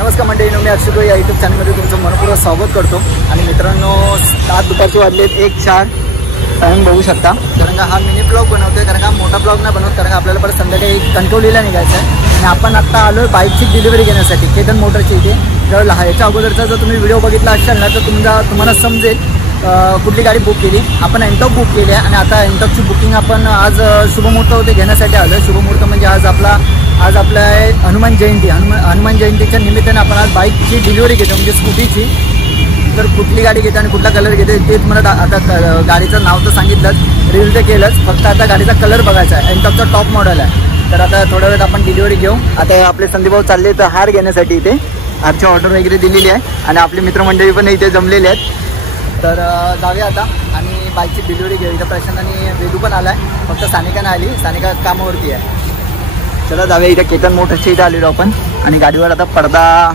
नमस्कार मंडळी, मी अक्षय या यूट्यूब चॅनलमध्ये तुमचं मनपूर्वक स्वागत करतो. आणि मित्रांनो, 7 दुपारचे वाजलेत 1:04 टाईम बघू शकता. कारण का हा मिनी ब्लॉग बनवतोय, कारण का मोठा ब्लॉग नाही बनवत, कारण का आपल्याला परत संध्याकाळी कणकवलीला निघायचं आहे. आणि आपण आत्ता आलो आहे बाईकची डिलिव्हरी घेण्यासाठी केतन मोटरची इथे. जर ह्याच्या अगोदरचा जर तुम्ही व्हिडिओ बघितला असाल ना तर तुम्हाला समजेल कुठली गाडी बुक केली. आपण एनटॉप बुक केली आहे आणि आता एनटॉपची बुकिंग आपण आज शुभमुहूर्त होते घेण्यासाठी आलो आहे. शुभमुहूर्त म्हणजे आज आपलं आहे हनुमान जयंती. हनुमान जयंतीच्या निमित्ताने आपण आज बाईकची डिलिव्हरी घेतो, म्हणजे स्कूटीची. तर कुठली गाडी घेते आणि कुठला कलर घेते ते तुम्हाला आता गाडीचं नाव तर सांगितलंच, रिव्ह्यू तर केलंच, फक्त आता गाडीचा कलर बघायचा आहे. एनटॉपचा टॉप मॉडेल आहे. तर आता थोड्या वेळात आपण डिलिव्हरी घेऊ. आता आपले संदीप भाऊ चालले तर हार घेण्यासाठी इथे हारची ऑर्डर वगैरे दिलेली आहे आणि आपली मित्रमंडळी पण इथे जमलेली आहेत. तर जाऊया आता आणि बाईकची डिलिव्हरी घेऊ. इथं प्रशांत आणि वेदू पण आला आहे, फक्त सानिका नाही आली, सानिका कामावरती आहे. चला जाऊया. इथं केतन मोटरच्या इथं आलेलो आपण आणि गाडीवर आता पडदा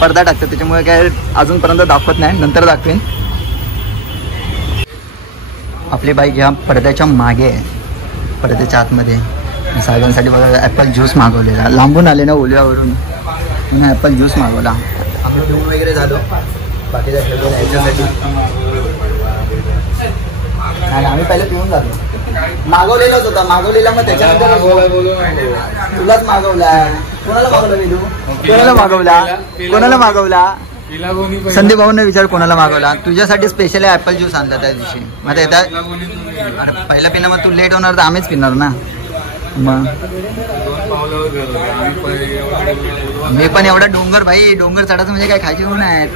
टाकतात, त्याच्यामुळे काय अजूनपर्यंत दाखवत नाही, नंतर दाखवेन. आपली बाईक ह्या पडद्याच्या मागे आहे, पडद्याच्या आतमध्ये. साहेबांसाठी बघा ॲपल ज्यूस मागवलेला, लांबून आले ना ओलिव्यावरून, ॲपल ज्यूस मागवला. आपलं घेऊन वगैरे झालं, बाकीच्या ठेवलेलं ह्याच्यासाठी. आणि आम्ही पहिले पिऊन झालो, मागवलेलाच होता, मागवलेला. मग त्याच्यानंतर तुलाच मागवला. कोणाला मागवला विदू? कोणाला मागवला? संदीप भाऊंना विचार कोणाला मागवला. तुझ्यासाठी स्पेशल ॲपल ज्यूस आणला त्या दिवशी. मग येतात अरे पहिलं पिणं, मग तू लेट होणार तर आम्हीच पिणार ना. मग मी पण एवढा डोंगर चढायचं म्हणजे काय खायची म्हणून आहे.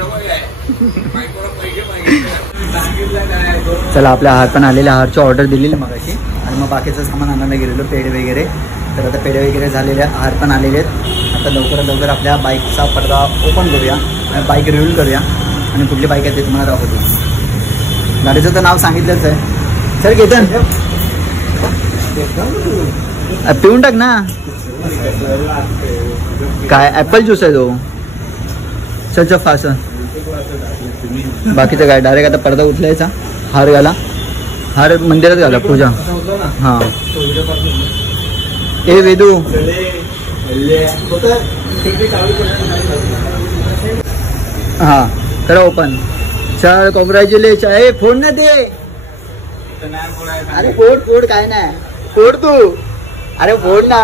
चला, आपल्या हार पण आलेल्या हारची ऑर्डर दिलेली मगाशी आणि मग बाकीचं सामान आणायला गेलेलो, पेढे वगैरे. तर आता पेढे वगैरे झालेले, हार पण आलेले आहेत. आता लवकरात लवकर आपल्या बाईकचा पडदा ओपन करूया, बाईक रिव्ह्यू करूया आणि कुठली बाईक आहे ते तुम्हाला दाखवतो. गाडीचं तर नाव सांगितलंच आहे. सर केतन पिऊन टाक ना. काय ॲपल ज्यूस आहे तो. चल फास्ट. बाकीचं काय डायरेक्ट आता पडदा उठलायचा, हार घाला, हार मंदिरात घाला, पूजा. हां ए वेदू, हां करा ओपन. चल कॉंग्रॅच्युलेशन. ए फोड ना ते. अरे फोड काय नाही, फोड तू. अरे फोड ना.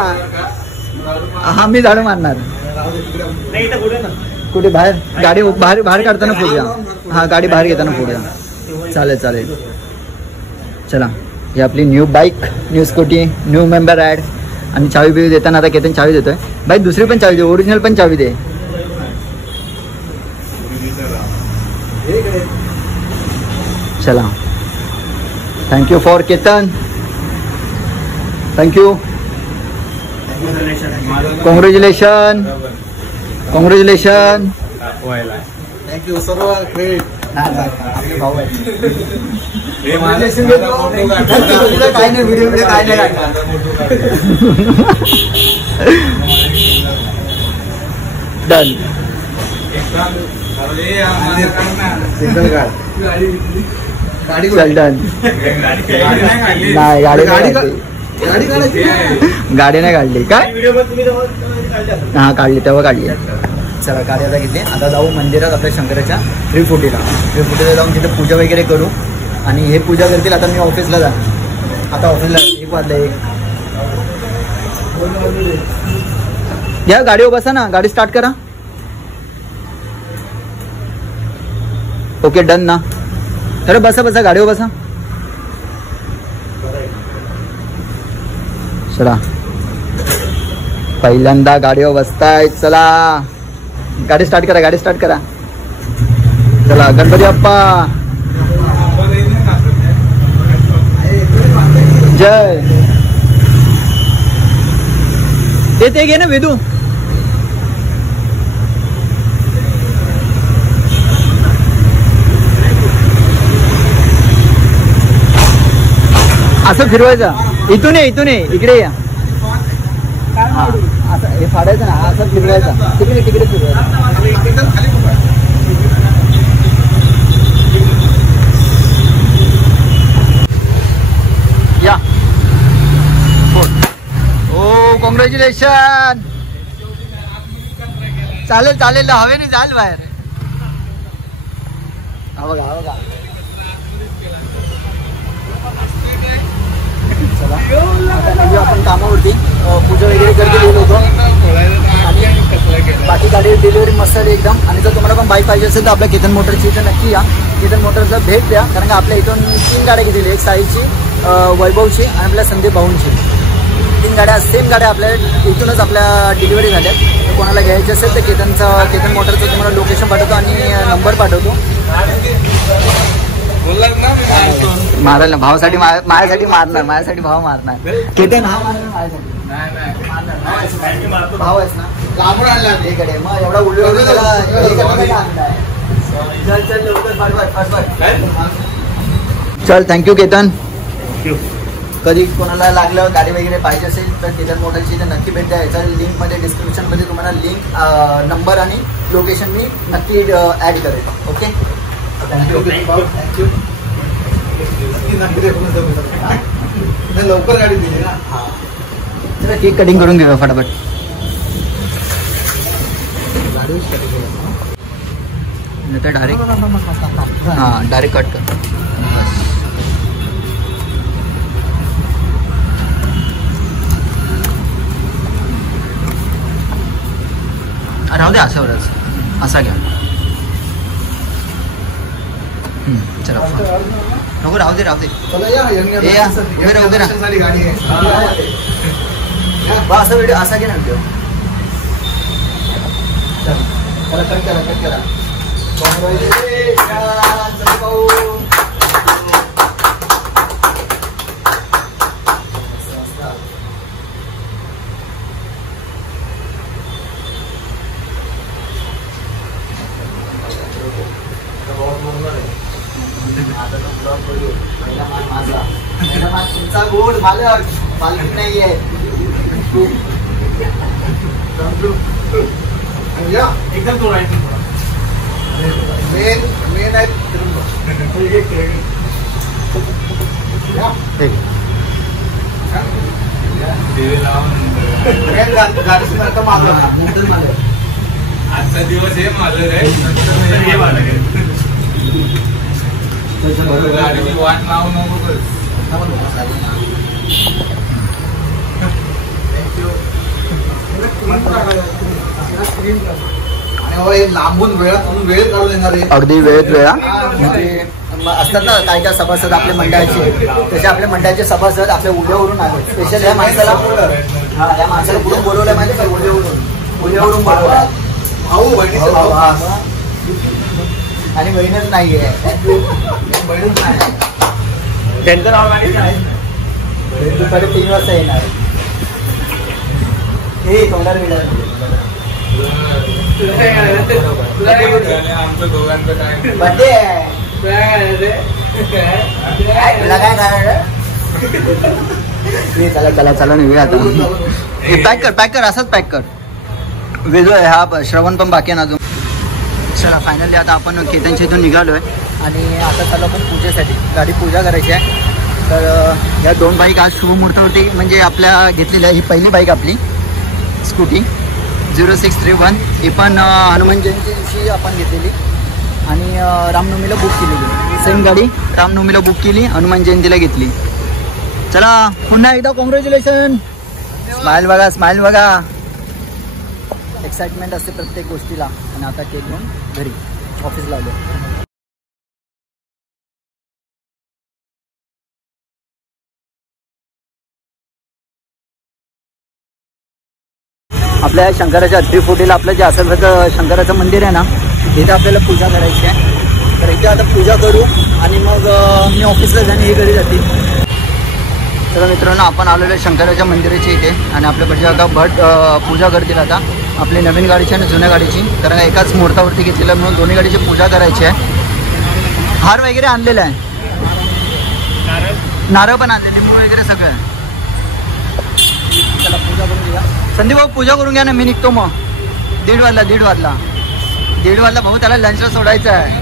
हा मी झाडू मारणार. कुठे बाहेर गाडी बाहेर काढताना फोडूया. हा गाडी बाहेर घेताना फोडूया. चालेल. चला, ही आपली new bike, new scooty, new member add. आणि चावी बिवी देताना आता केतन चावी देतोय. बाईक दुसरी पण चावी दे, ओरिजिनल पण चावी दे. चला, thank you for Ketan, thank you. Congratulation. Thank you सर्व क्रेडिट आपले भाऊ आहेत. काय नाही, व्हिडिओ काय नाही. डन. गाडी डन. नाही गाडी नाही काढली काय. हा काढली, तेव्हा काढली. चला गाडी आता घेतली. आता जाऊ मंदिरात आपल्या शंकराच्या 340ला जाऊन तिथे पूजा वगैरे करू. आणि हे पूजा करतील. आता मी ऑफिसला जाणार. आता ऑफिसला 1 वाजले. या गाडीवर बसा ना, गाडी स्टार्ट करा. ओके डन ना. अरे बसा गाडीवर बसा. चला, पहिल्यांदा गाडीवर बसताय. चला गाडी स्टार्ट करा. चला गणपती बाप्पा जय. ते घे ना वेदू. असं फिरवायचं. इथून ये इकडे या. असं हे फाडायचं ना, असं फिरवायचं. तिकडे फिरवायचं. या कॉंग्रॅच्युलेशन. चालेल चालेल हवे नाही जाल बाहेर. हा बघा हा बघा. चला आता आपण कामावरती पूजा वगैरे करते गेलो होतो आणि बाकी गाडी डिलिव्हरी मस्त आली एकदम. आणि जर तुम्हाला पण बाईक पाहिजे असेल तर आपल्या केतन मोटरची इथं नक्की या. केतन मोटरचा भेट द्या कारण का आपल्या इथून 3 गाड्या घेतलेली. एक साईची, वैभवची आणि आपल्या संदीप भाऊंची. 3 गाड्या सेम गाड्या आपल्या इथूनच आपल्या डिलिव्हरी झाल्या. कोणाला घ्यायचे असेल तर केतन मोटरचं तुम्हाला लोकेशन पाठवतो आणि नंबर पाठवतो. मारायला भावासाठी माझ्यासाठी मारणार, माझ्यासाठी भाव मारणार. केतन हा मारणार माझ्यासाठी. भाव आहेस ना लांबून आणला इकडे मग एवढा चल. थँक्यू केतन. कधी कोणाला लागलं गाडी वगैरे पाहिजे असेल तर केतन मोटरची इथे नक्की भेट द्या. याच्या लिंकमध्ये डिस्क्रिप्शनमध्ये तुम्हाला लिंक, नंबर आणि लोकेशन मी नक्की ॲड करेल. Okay thank you thank you. लवकर गाडी दिली ना. हा चला केक कटिंग करून घेऊया फटाफट. डायरेक्ट हां डायरेक्ट कट कर. राहू दे असावरच असा घ्या. चला नको राहू दे राहू दे. उभे ना असा व्हिडिओ असा घे ना व्हिडिओ. चला कट करा कट करा. तुमचा गोड मालक मालक नाहीये. एकदम तोडायचं मेन मेन आहे. आजचा दिवस हे मालक आहे. गाडीची वाट लावू नको. लांबून वेळ काढून येणार आहे. अगदी वेळेत वेळा म्हणजे असतात ना काय काय सभासद आपल्या मंडळाचे. तसे आपल्या मंडळाचे सभासद आपल्या उद्यावरून आले. स्पेशल या माणसाला या माणसाला कुठून बोलवलंय माहिती का? उद्यावरून बोलवलं. आणि बहीणच नाहीये. बहीणच नाही. त्यांचं नाव माहिती आहे. दुपारी 3 वाजता येणार. हे तोंडाला मिळालं. आमचं दोघांचं काय बड्डे तुला काय करायचं? चला चला चला नाही आता. पॅक कर असंच पॅक कर. वेजो आहे हा. श्रवण पण बाकी आहे ना अजून. चला फायनली आता आपण केतनच्या इथून निघालोय आणि आता चालू आपण पूजेसाठी. गाडी पूजा करायची आहे. तर या 2 बाईक आज शुभमुहूर्तावरती म्हणजे आपल्या घेतलेल्या. ही पहिली बाईक आपली स्कूटी 0631. ही पण हनुमान जयंती दिवशी आपण घेतलेली आणि रामनवमीला बुक केलेली. सेम गाडी रामनवमीला बुक केली, हनुमान जयंतीला घेतली. चला पुन्हा एकदा कॉंग्रॅच्युलेशन. स्माइल बघा स्माइल बघा. एक्साइटमेंट असते प्रत्येक गोष्टीला. आणि आता केक घेऊन घरी ऑफिसला आलो. आपल्या शंकराच्या 340ला आपलं जे असेल तर शंकराचं मंदिर आहे ना, इथे आपल्याला पूजा करायची आहे. तर इथे आता पूजा करू आणि मग मी ऑफिसला जाणे हे घरी जातील. तर मित्रांनो आपण आलेलो आहे शंकराच्या मंदिराच्या इथे आणि आपल्याकडचे आता भट पूजा करतील आता आपली नवीन गाडीची आणि जुन्या गाडीची. कारण एकाच मुहूर्तावरती घेतलेलं म्हणून दोन्ही गाडीची पूजा करायची आहे. हार वगैरे आणलेला आहे, नारळ पण आणले, लिंबू वगैरे सगळं. चला पूजा करून घ्या. संदीप भाऊ पूजा करून घ्या ना, मी निघतो मग. 1:30 वाजला भाऊ, त्याला लंचला सोडायचं आहे.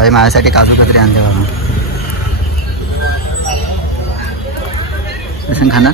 भाई माझ्यासाठी काजू कतरी आणते बाबा. खाणार